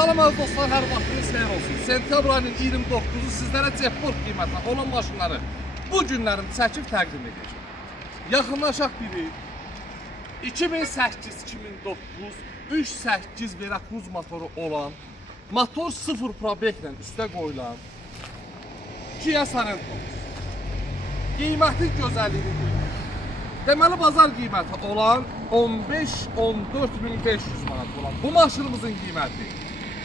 Salam az dostlar, hər vaxtınız xeyir olsun. Sentyabr ayının 29-u sizlərə Cepboard qiymətinə olan maşınları bu günlərin çəkib təqdim edəcəm. Yaxınlaşaq biri 2008-2009 3.8 V9 motoru olan, motor 0 probeklə üstə qoyulan Kia Sorento. Qiymətin gözəlliyini deyil. Deməli, bazar qiyməti olan 15-14.500 manat olan bu maşınımızın qiyməti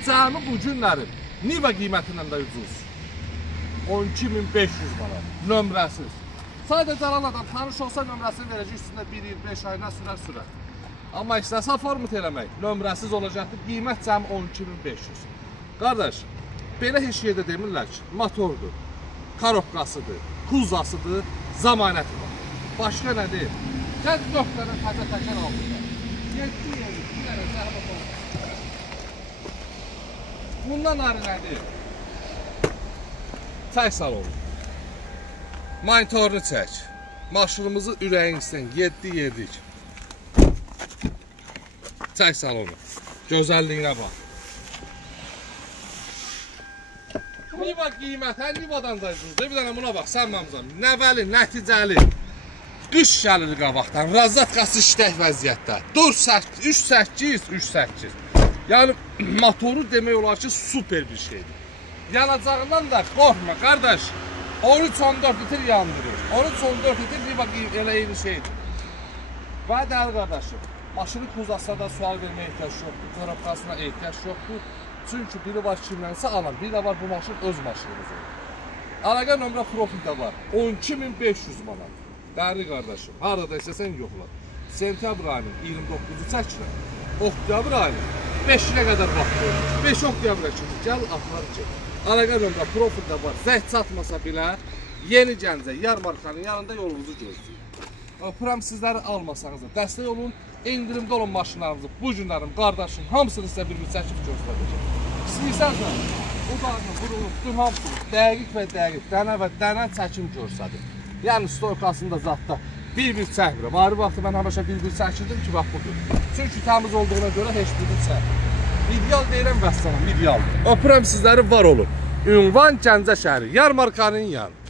cəmi bu günlərin Niva qiymətindən də ucuz. 12.500 manat. Nömrəsiz. Sadəcə alanlardan tanış olsa nömrəsini verəcək üstündə 1 il, 5 ayına sürər. Amma istəsə format eləmək, nömrəsiz olacaqdır. Qiymət cəmi 12.500. Qardaş, belə heç yerdə demirlər ki, motordur, karobkasıdır, kuzasıdır, zamanəti var. Başqa nə deyil? Kənd nöqtənin təzə təkər altında. 7 yeri, 2 dənə zəhmət olur. Bundan ayrı nədir? Çək salonu. Monitorunu çək. Maşınımızı ürəyinizdən 7 yedik. Çək salonu. Gözəlliyinə bax. Niva qiymət, hə Nivadan da ucuzdur. Bir dənə buna bax, sən mamzam. Nəvəli, nəticəli. Qış gəlir qabaqdan, razzatkası işlək vəziyyətdə. 3.8. Yəni, motoru demək olar ki, super bir şeydir. Yanacağından da qorxma, qardaş. 13-14 litre yandırır. 13-14 litre Niva elə eyni şeydir. Və dəli qardaşım, maşını kuzasına da sual verməyə ehtiyac yoxdur, korobkasına ehtiyac yoxdur. Çünki biri var kimlənsə alan, biri də var bu maşın öz maşınımız olur. Əlaqə nömrə profildə var, 12.500 manat. Dəli qardaşım, harada istəsən yoxlar. Sentyabr ayının 29-u çəkirəm, oktyabr ayının 5-nə qədər vaxt verir. 5 oktyabra kimi gəl, axar ki. Əlaqə nömrə profildə var, zəh çatmasa bilə, Yeni Gəncə, Yarmarkanın yanında yolunuzu gözləyir. Öpürəm sizləri almasanız da dəstək olun, indirimdə olan maşınlarımızı bu günlərim, qardaşım, hamısını sizə bir çəkib göstərəcəm. İstəyirsən udarını, vurulub, bütün hamısını dəqiq və dəqiq, dənə və dənə çəkim göstərir. Yəni, stoykasında zatda bir-bir çəkmirəm. Ayrı vaxtı mən həmişə bir-bir çəkirdim ki, bax budur. Çünki təmiz olduğuna görə heç bir-bir çəkmirəm. İdeal deyirəm, vəssalam, idealdır. Öpürəm sizləri, var olun. Ünvan Gəncə şəhəri, Yarmarkanın yanı.